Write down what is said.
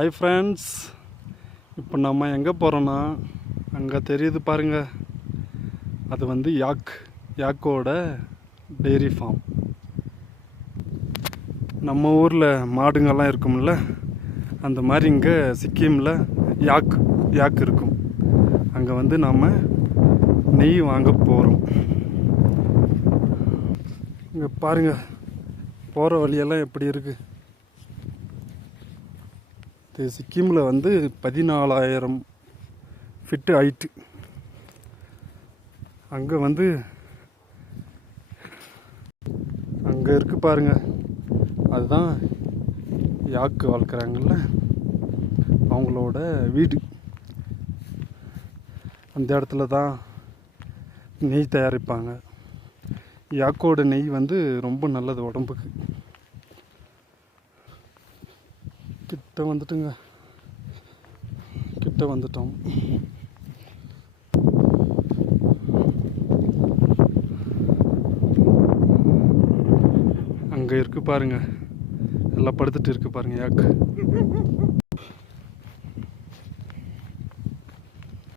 Hi friends, இப்போ நம்ம எங்கே போகிறோன்னா அங்கே தெரியுது பாருங்கள், அது வந்து யாக்கோட டெய்ரி ஃபார்ம். நம்ம ஊரில் மாடுங்கள்லாம் இருக்கும்ல, அந்த மாதிரி இங்கே சிக்கிமில் யாக் இருக்கும். அங்கே வந்து நாம் நெய் வாங்க போகிறோம். இங்கே பாருங்கள், போகிற வழியெல்லாம் எப்படி இருக்குது. சிக்கிமில் வந்து 14,000 ஃபீட்டு ஹைட்டு. அங்கே வந்து அங்கே இருக்கு பாருங்க, அதுதான் யாக்கு வளர்க்குறாங்கல்ல அவங்களோட வீடு. அந்த இடத்துல தான் நெய் தயாரிப்பாங்க. யாக்கோட நெய் வந்து ரொம்ப நல்லது உடம்புக்கு. கிட்ட வந்துட்டோம். அங்கே இருக்கு பாருங்க, எல்லாம் படுத்துட்டு இருக்கு பாருங்க யாக்கு.